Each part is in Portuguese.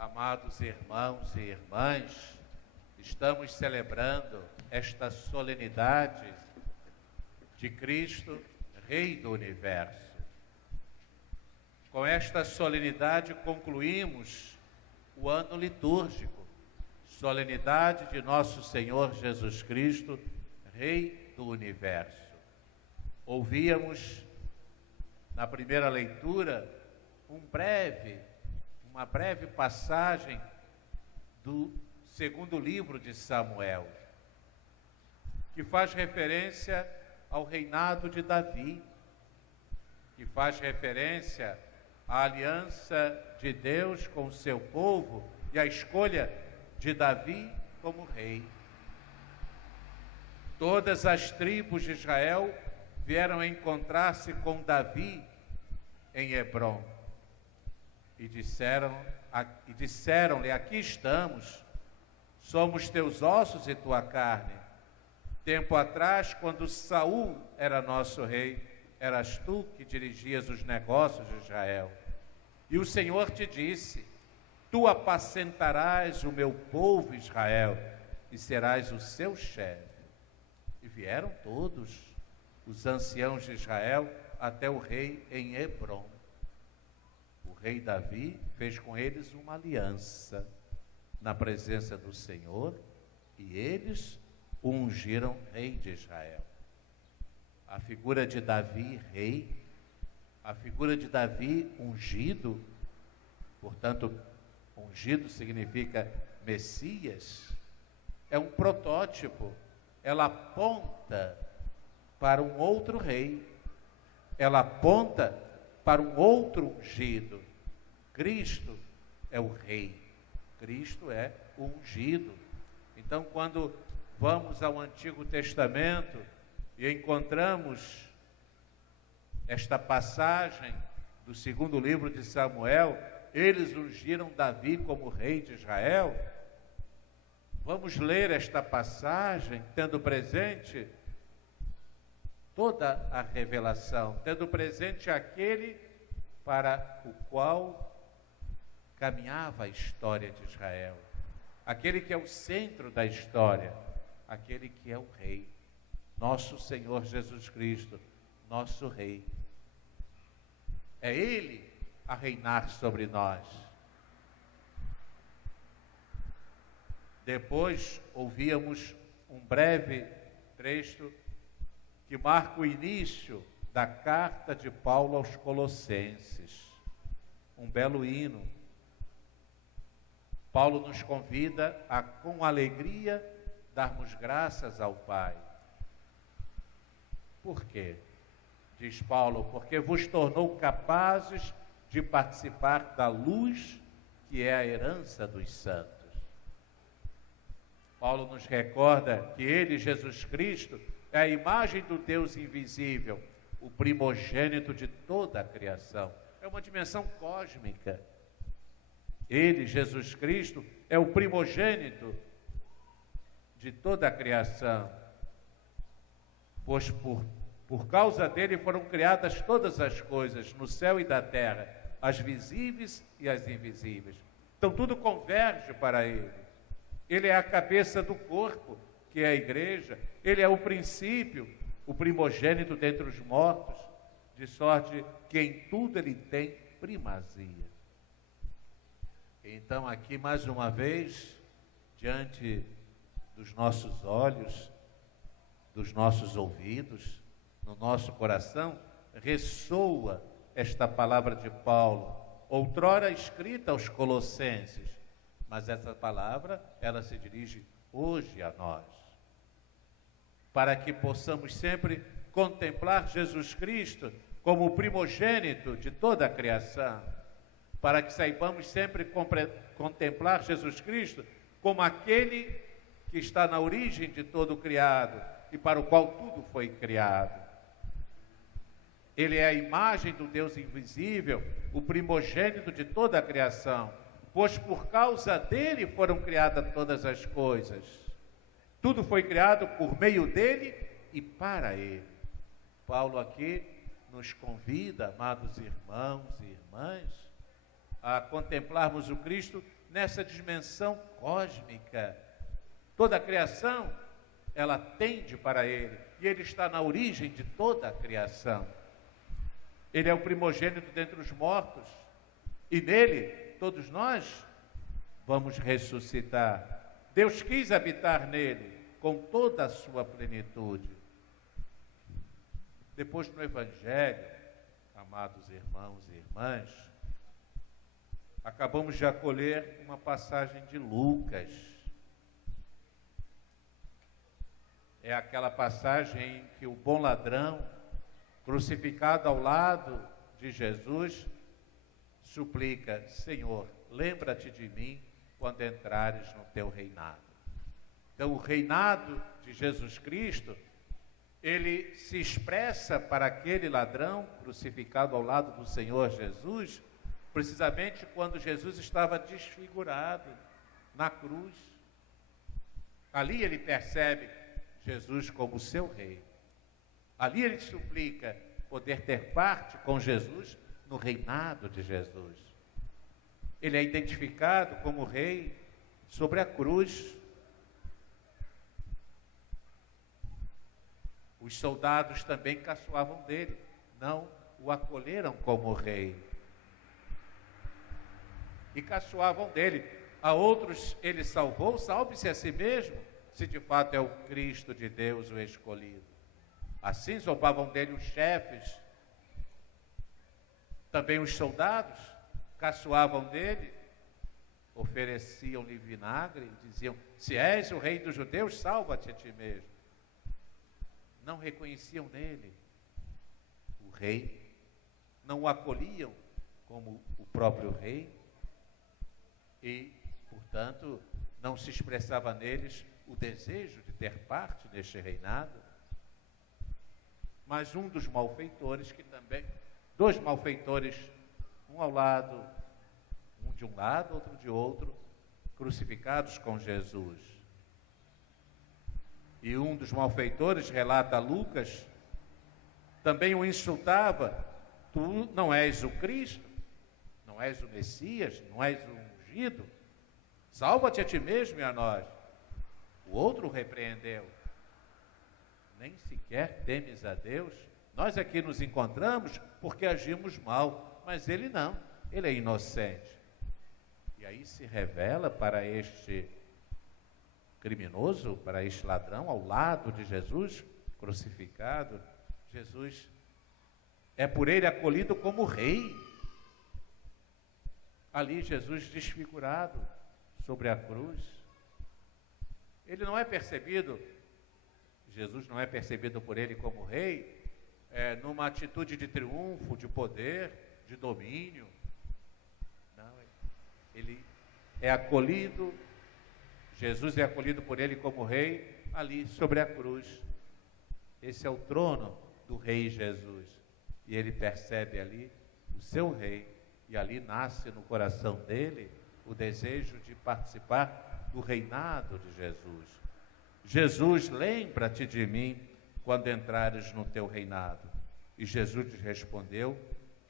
Amados irmãos e irmãs, estamos celebrando esta solenidade de Cristo, Rei do Universo. Com esta solenidade concluímos o ano litúrgico, solenidade de nosso Senhor Jesus Cristo, Rei do Universo. Ouvíamos na primeira leitura uma breve passagem do segundo livro de Samuel, que faz referência ao reinado de Davi, que faz referência à aliança de Deus com o seu povo e à escolha de Davi como rei. Todas as tribos de Israel vieram encontrar-se com Davi em Hebrom e disseram-lhe: aqui estamos, somos teus ossos e tua carne. Tempo atrás, quando Saul era nosso rei, eras tu que dirigias os negócios de Israel. E o Senhor te disse: tu apacentarás o meu povo Israel e serás o seu chefe. E vieram todos os anciãos de Israel até o rei em Hebrom. O rei Davi fez com eles uma aliança na presença do Senhor e eles o ungiram rei de Israel. A figura de Davi, rei, a figura de Davi ungido, portanto, ungido significa Messias, é um protótipo, ela aponta para um outro rei, ela aponta para um outro ungido. Cristo é o rei, Cristo é o ungido. Então, quando vamos ao Antigo Testamento e encontramos esta passagem do segundo livro de Samuel, eles ungiram Davi como rei de Israel. Vamos ler esta passagem tendo presente toda a revelação, tendo presente aquele para o qual caminhava a história de Israel, aquele que é o centro da história, aquele que é o rei, nosso Senhor Jesus Cristo, nosso rei. É Ele a reinar sobre nós. Depois ouvíamos um breve trecho que marca o início da carta de Paulo aos Colossenses, um belo hino. Paulo nos convida a, com alegria, darmos graças ao Pai. Por quê? Diz Paulo: porque vos tornou capazes de participar da luz que é a herança dos santos. Paulo nos recorda que Ele, Jesus Cristo, é a imagem do Deus invisível, o primogênito de toda a criação. É uma dimensão cósmica. Ele, Jesus Cristo, é o primogênito de toda a criação, pois por causa dele foram criadas todas as coisas, no céu e na terra, as visíveis e as invisíveis. Então tudo converge para ele. Ele é a cabeça do corpo, que é a igreja. Ele é o princípio, o primogênito dentre os mortos, de sorte que em tudo ele tem primazia. Então aqui mais uma vez, diante dos nossos olhos, dos nossos ouvidos, no nosso coração, ressoa esta palavra de Paulo, outrora escrita aos Colossenses, mas essa palavra, ela se dirige hoje a nós, para que possamos sempre contemplar Jesus Cristo como o primogênito de toda a criação, para que saibamos sempre contemplar Jesus Cristo como aquele que está na origem de todo o criado e para o qual tudo foi criado. Ele é a imagem do Deus invisível, o primogênito de toda a criação, pois por causa dele foram criadas todas as coisas. Tudo foi criado por meio dele e para ele. Paulo aqui nos convida, amados irmãos e irmãs, a contemplarmos o Cristo nessa dimensão cósmica. Toda a criação, ela tende para Ele, e Ele está na origem de toda a criação. Ele é o primogênito dentre os mortos, e nele, todos nós vamos ressuscitar. Deus quis habitar nele, com toda a sua plenitude. Depois no Evangelho, amados irmãos e irmãs, acabamos de acolher uma passagem de Lucas. É aquela passagem em que o bom ladrão, crucificado ao lado de Jesus, suplica: Senhor, lembra-te de mim quando entrares no teu reinado. Então, o reinado de Jesus Cristo, ele se expressa para aquele ladrão crucificado ao lado do Senhor Jesus, precisamente quando Jesus estava desfigurado na cruz. Ali ele percebe Jesus como seu rei. Ali ele suplica poder ter parte com Jesus no reinado de Jesus. Ele é identificado como rei sobre a cruz. Os soldados também caçoavam dele, não o acolheram como rei. E caçoavam dele. A outros ele salvou, salve-se a si mesmo, se de fato é o Cristo de Deus o escolhido. Assim zombavam dele os chefes, também os soldados caçoavam dele, ofereciam-lhe vinagre e diziam: se és o rei dos judeus, salva-te a ti mesmo. Não reconheciam nele o rei, não o acolhiam como o próprio rei e, portanto, não se expressava neles o desejo de ter parte neste reinado. Mas um dos malfeitores, que também, dois malfeitores, um ao lado, um de um lado, outro de outro, crucificados com Jesus. E um dos malfeitores, relata Lucas, também o insultava: tu não és o Cristo, não és o Messias, não és o ungido, salva-te a ti mesmo e a nós. O outro o repreendeu: nem sequer temes a Deus? Nós aqui nos encontramos porque agimos mal, mas ele não, ele é inocente. E aí se revela para este criminoso, para este ladrão, ao lado de Jesus, crucificado, Jesus é por ele acolhido como rei. Ali Jesus desfigurado sobre a cruz. Ele não é percebido, Jesus não é percebido por ele como rei, numa atitude de triunfo, de poder, de domínio. Não, ele é acolhido, Jesus é acolhido por ele como rei, ali sobre a cruz. Esse é o trono do rei Jesus. E ele percebe ali o seu rei, e ali nasce no coração dele o desejo de participar do reinado de Jesus. Jesus, lembra-te de mim quando entrares no teu reinado. E Jesus lhe respondeu: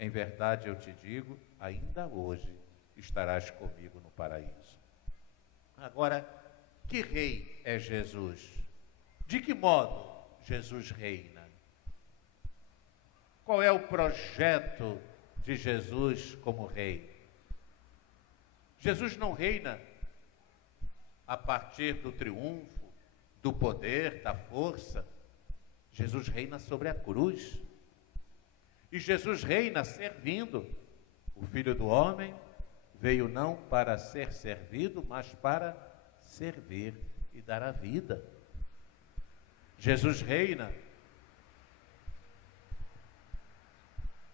em verdade eu te digo, ainda hoje estarás comigo no paraíso. Agora, que rei é Jesus? De que modo Jesus reina? Qual é o projeto de Jesus como rei? Jesus não reina a partir do triunfo, do poder, da força. Jesus reina sobre a cruz. E Jesus reina servindo. O Filho do Homem veio não para ser servido, mas para servir e dar a vida. Jesus reina,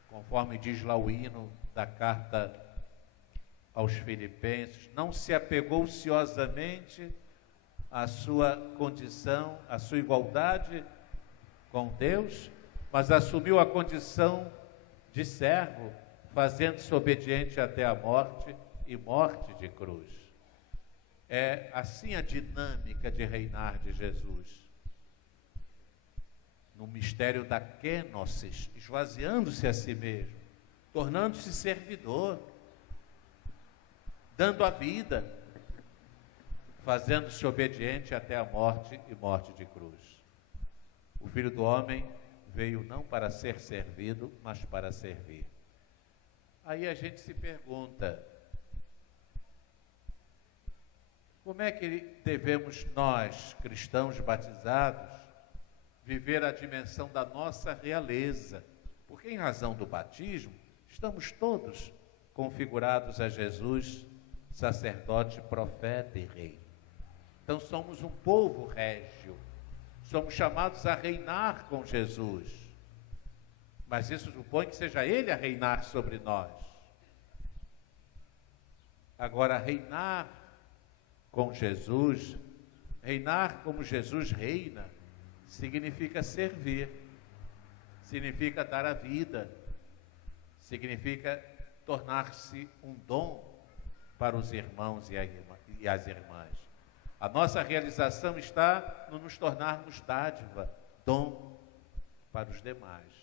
conforme diz lá o hino da carta aos Filipenses, não se apegou ociosamente à sua condição, à sua igualdade com Deus, mas assumiu a condição de servo, fazendo-se obediente até a morte e morte de cruz. É assim a dinâmica de reinar de Jesus. No mistério da kenosis, esvaziando-se a si mesmo, tornando-se servidor, dando a vida, fazendo-se obediente até a morte e morte de cruz. O Filho do Homem veio não para ser servido, mas para servir. Aí a gente se pergunta, como é que devemos nós, cristãos batizados, viver a dimensão da nossa realeza? Porque em razão do batismo, estamos todos configurados a Jesus, sacerdote, profeta e rei. Então somos um povo régio, somos chamados a reinar com Jesus. Mas isso supõe que seja Ele a reinar sobre nós. Agora, reinar com Jesus, reinar como Jesus reina, significa servir, significa dar a vida, significa tornar-se um dom para os irmãos e as irmãs. A nossa realização está no nos tornarmos dádiva, dom para os demais.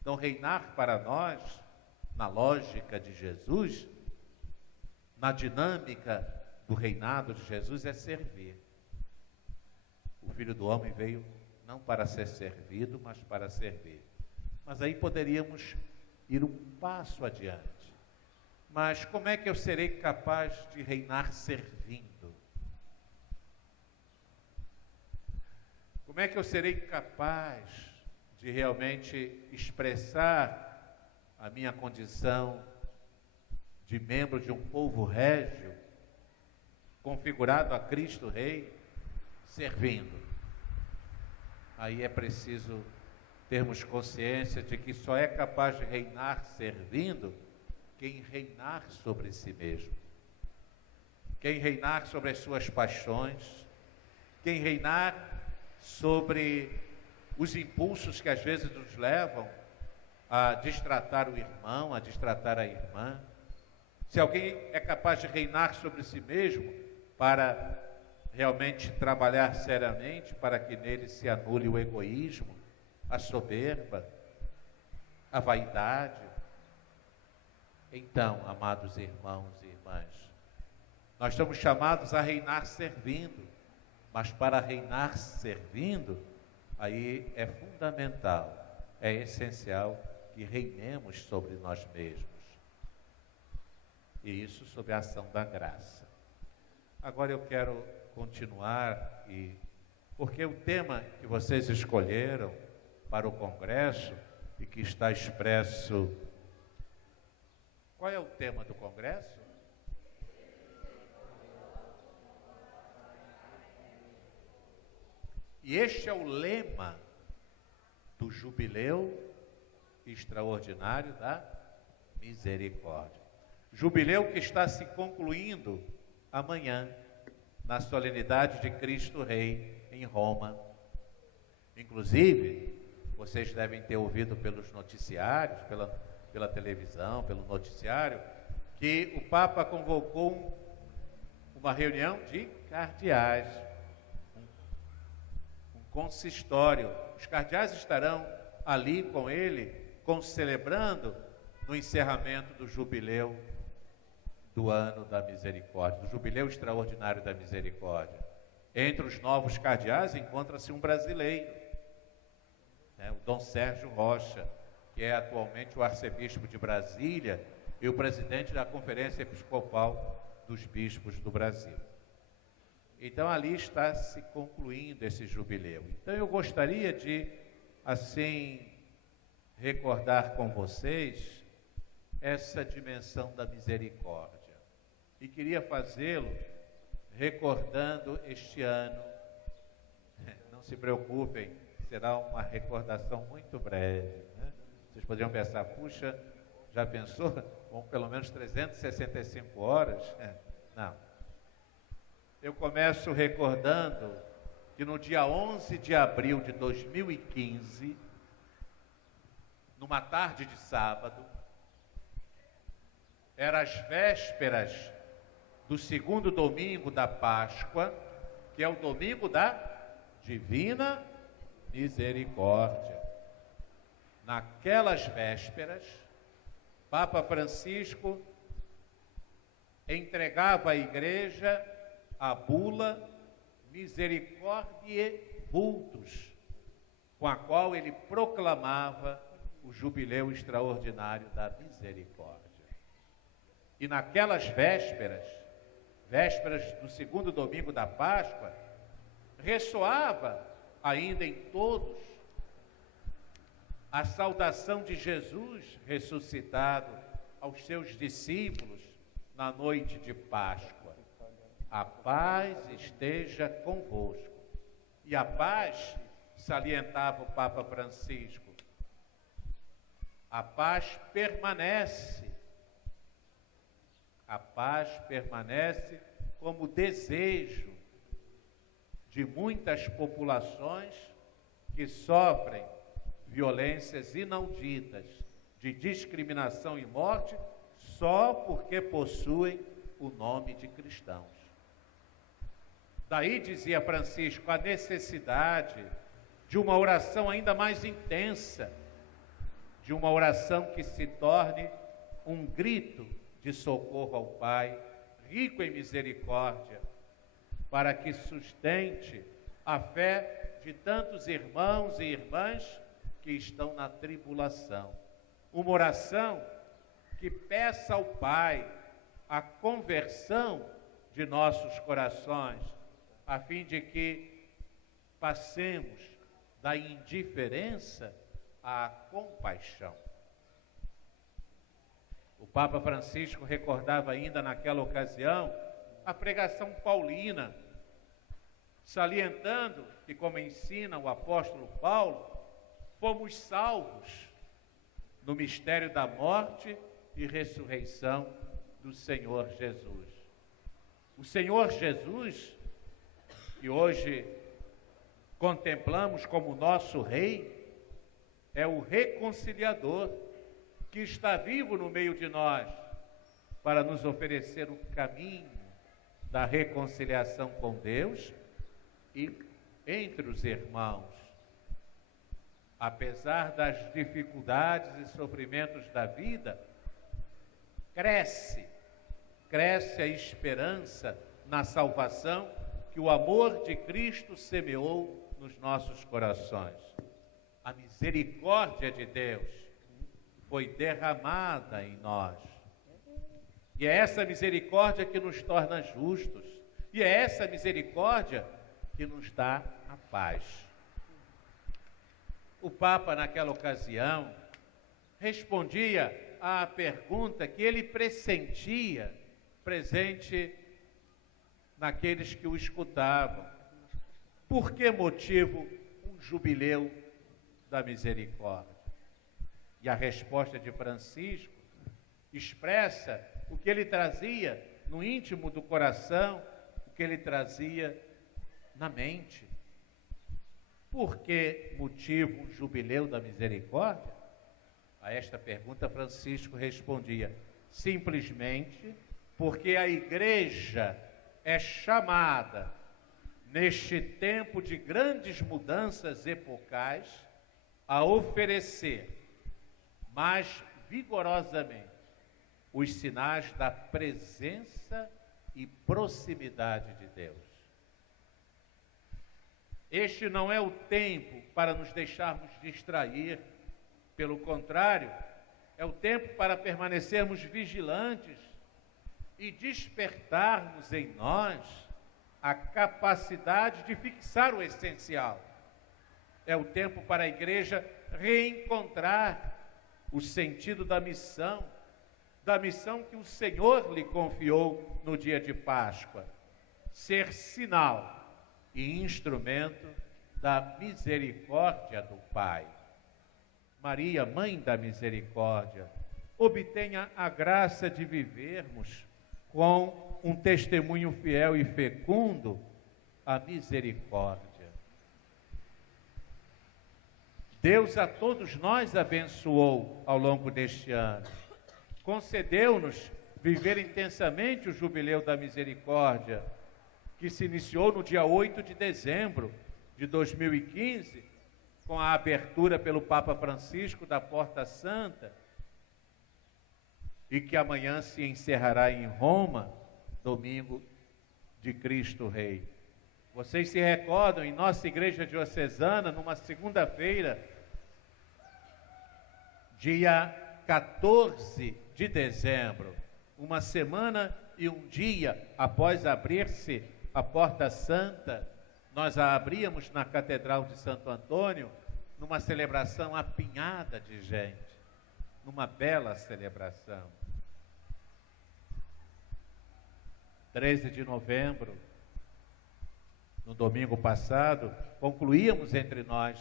Então, reinar para nós, na lógica de Jesus, na dinâmica do reinado de Jesus, é servir. O Filho do Homem veio não para ser servido, mas para servir. Mas aí poderíamos ir um passo adiante. Mas como é que eu serei capaz de reinar servindo? Como é que eu serei capaz de realmente expressar a minha condição de membro de um povo régio, configurado a Cristo Rei, servindo? Aí é preciso termos consciência de que só é capaz de reinar servindo quem reinar sobre si mesmo, quem reinar sobre as suas paixões, quem reinar sobre os impulsos que às vezes nos levam a destratar o irmão, a destratar a irmã. Se alguém é capaz de reinar sobre si mesmo para realmente trabalhar seriamente para que nele se anule o egoísmo, a soberba, a vaidade, então, amados irmãos e irmãs, nós estamos chamados a reinar servindo, mas para reinar servindo, aí é fundamental, é essencial que reinemos sobre nós mesmos. E isso sob a ação da graça. Agora eu quero continuar, porque o tema que vocês escolheram para o congresso e que está expresso... Qual é o tema do congresso? E este é o lema do Jubileu Extraordinário da Misericórdia. Jubileu que está se concluindo amanhã, na solenidade de Cristo Rei, em Roma. Inclusive, vocês devem ter ouvido pelos noticiários, pela televisão, pelo noticiário, que o Papa convocou uma reunião de cardeais, um consistório. Os cardeais estarão ali com ele, celebrando no encerramento do jubileu do ano da misericórdia, do jubileu extraordinário da misericórdia. Entre os novos cardeais encontra-se um brasileiro, o Dom Sérgio Rocha, que é atualmente o arcebispo de Brasília e o presidente da Conferência Episcopal dos Bispos do Brasil. Então, ali está se concluindo esse jubileu. Então, eu gostaria de, assim, recordar com vocês essa dimensão da misericórdia. E queria fazê-lo recordando este ano. Não se preocupem, será uma recordação muito breve, né? Vocês poderiam pensar, puxa, já pensou? Bom, pelo menos 365 horas? Não. Eu começo recordando que no dia 11 de abril de 2015, numa tarde de sábado, eram as vésperas do segundo domingo da Páscoa, que é o domingo da Divina Misericórdia. Naquelas vésperas, Papa Francisco entregava à igreja a bula Misericordiae Vultus, com a qual ele proclamava o jubileu extraordinário da misericórdia. E naquelas vésperas do segundo domingo da Páscoa, ressoava ainda em todos a saudação de Jesus ressuscitado aos seus discípulos na noite de Páscoa. A paz esteja convosco. E a paz, salientava o Papa Francisco, a paz permanece. A paz permanece como desejo de muitas populações que sofrem violências inauditas, de discriminação e morte, só porque possuem o nome de cristãos. Daí, dizia Francisco, a necessidade de uma oração ainda mais intensa, de uma oração que se torne um grito de socorro ao Pai, rico em misericórdia, para que sustente a fé de tantos irmãos e irmãs que estão na tribulação. Uma oração que peça ao Pai a conversão de nossos corações, a fim de que passemos da indiferença à compaixão. O Papa Francisco recordava ainda naquela ocasião a pregação paulina, salientando que, como ensina o apóstolo Paulo, fomos salvos no mistério da morte e ressurreição do Senhor Jesus. O Senhor Jesus, que hoje contemplamos como nosso Rei, é o reconciliador que está vivo no meio de nós para nos oferecer o caminho da reconciliação com Deus e entre os irmãos. Apesar das dificuldades e sofrimentos da vida, cresce a esperança na salvação que o amor de Cristo semeou nos nossos corações. A misericórdia de Deus foi derramada em nós. E é essa misericórdia que nos torna justos. E é essa misericórdia que nos dá a paz. O Papa, naquela ocasião, respondia à pergunta que ele pressentia presente naqueles que o escutavam. Por que motivo um jubileu da misericórdia? E a resposta de Francisco expressa o que ele trazia no íntimo do coração, o que ele trazia na mente. Por que motivo um jubileu da misericórdia? A esta pergunta Francisco respondia: simplesmente porque a igreja é chamada, neste tempo de grandes mudanças epocais, a oferecer mais vigorosamente os sinais da presença e proximidade de Deus. Este não é o tempo para nos deixarmos distrair, pelo contrário, é o tempo para permanecermos vigilantes e despertarmos em nós a capacidade de fixar o essencial. É o tempo para a igreja reencontrar o sentido da missão que o Senhor lhe confiou no dia de Páscoa: ser sinal e instrumento da misericórdia do Pai. Maria, Mãe da Misericórdia, obtenha a graça de vivermos com um testemunho fiel e fecundo a misericórdia. Deus a todos nós abençoou ao longo deste ano. Concedeu-nos viver intensamente o Jubileu da Misericórdia, que se iniciou no dia 8 de dezembro de 2015, com a abertura pelo Papa Francisco da Porta Santa, e que amanhã se encerrará em Roma, domingo de Cristo Rei. Vocês se recordam, em nossa igreja diocesana, numa segunda-feira, dia 14 de dezembro, uma semana e um dia após abrir-se a Porta Santa, nós a abríamos na Catedral de Santo Antônio, numa celebração apinhada de gente, numa bela celebração. 13 de novembro, no domingo passado, concluíamos entre nós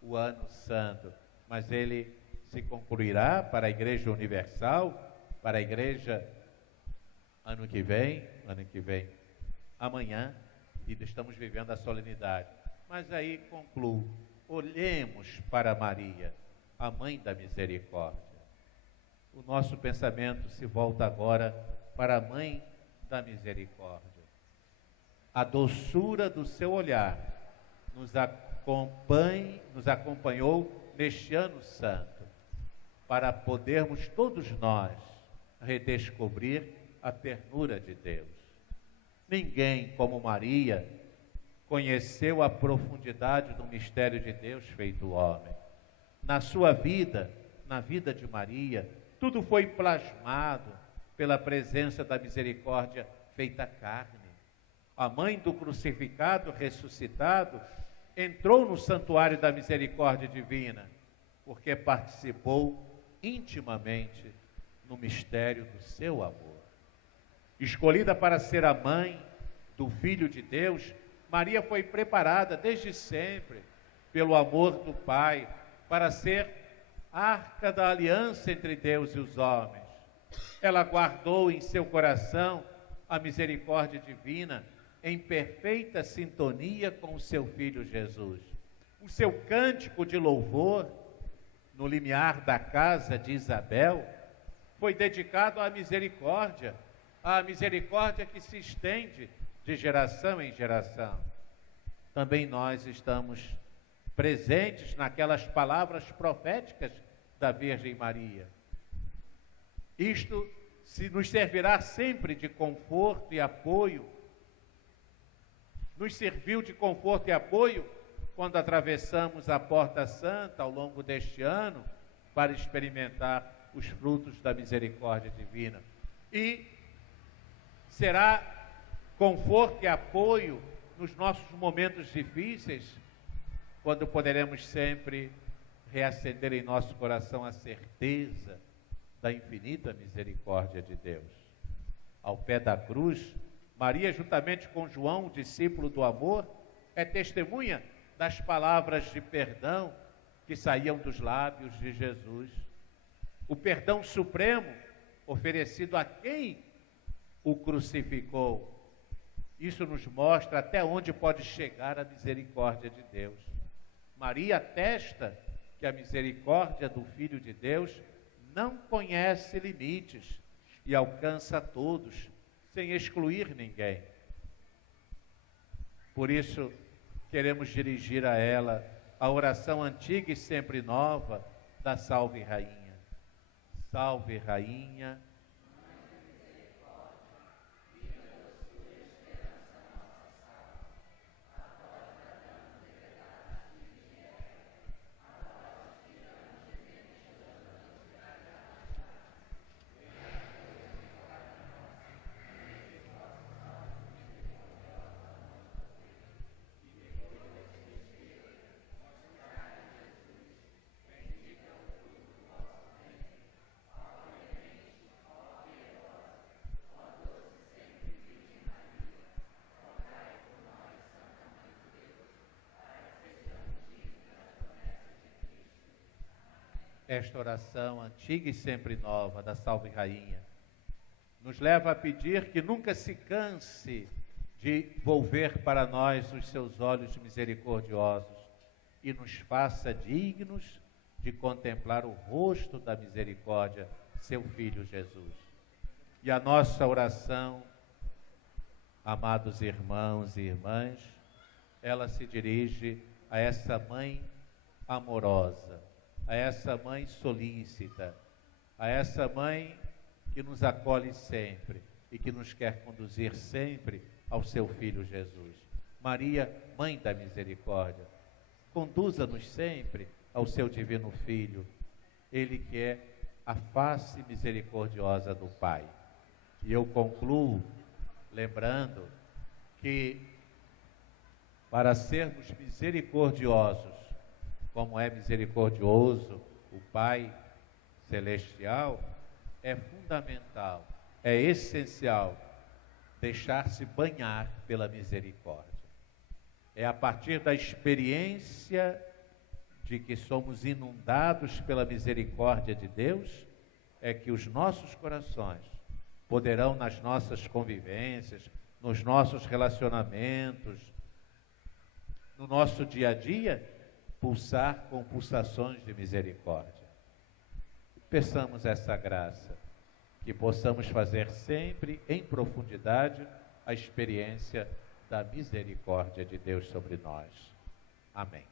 o Ano Santo, mas ele se concluirá para a Igreja Universal, para a Igreja ano que vem, amanhã, e estamos vivendo a solenidade. Mas aí concluo, olhemos para Maria, a Mãe da Misericórdia. O nosso pensamento se volta agora para a Mãe da Misericórdia. A doçura do seu olhar nos acompanhou neste ano santo, para podermos todos nós redescobrir a ternura de Deus. Ninguém como Maria conheceu a profundidade do mistério de Deus feito homem. Na sua vida, na vida de Maria, tudo foi plasmado pela presença da misericórdia feita carne. A mãe do crucificado ressuscitado entrou no santuário da misericórdia divina, porque participou intimamente no mistério do seu amor. Escolhida para ser a mãe do Filho de Deus, Maria foi preparada desde sempre pelo amor do Pai para ser arca da aliança entre Deus e os homens. Ela guardou em seu coração a misericórdia divina em perfeita sintonia com o seu Filho Jesus. O seu cântico de louvor, no limiar da casa de Isabel, foi dedicado à misericórdia que se estende de geração em geração. Também nós estamos presentes naquelas palavras proféticas da Virgem Maria. Isto nos servirá sempre de conforto e apoio. Nos serviu de conforto e apoio quando atravessamos a Porta Santa ao longo deste ano para experimentar os frutos da misericórdia divina. E será conforto e apoio nos nossos momentos difíceis, quando poderemos sempre reacender em nosso coração a certeza da infinita misericórdia de Deus. Ao pé da cruz, Maria, juntamente com João, discípulo do amor, é testemunha das palavras de perdão que saíam dos lábios de Jesus. O perdão supremo oferecido a quem o crucificou. Isso nos mostra até onde pode chegar a misericórdia de Deus. Maria atesta que a misericórdia do Filho de Deus não conhece limites e alcança a todos, sem excluir ninguém. Por isso, queremos dirigir a ela a oração antiga e sempre nova da Salve Rainha. Salve Rainha, esta oração antiga e sempre nova da Salve Rainha nos leva a pedir que nunca se canse de volver para nós os seus olhos misericordiosos e nos faça dignos de contemplar o rosto da misericórdia, seu Filho Jesus. E a nossa oração, amados irmãos e irmãs, ela se dirige a essa mãe amorosa, a essa mãe solícita, a essa mãe que nos acolhe sempre e que nos quer conduzir sempre ao seu Filho Jesus. Maria, Mãe da Misericórdia, conduza-nos sempre ao seu Divino Filho, Ele que é a face misericordiosa do Pai. E eu concluo lembrando que, para sermos misericordiosos, como é misericordioso o Pai Celestial, é fundamental, é essencial deixar-se banhar pela misericórdia. É a partir da experiência de que somos inundados pela misericórdia de Deus, é que os nossos corações poderão, nas nossas convivências, nos nossos relacionamentos, no nosso dia a dia, pulsar com pulsações de misericórdia. Peçamos essa graça, que possamos fazer sempre em profundidade a experiência da misericórdia de Deus sobre nós. Amém.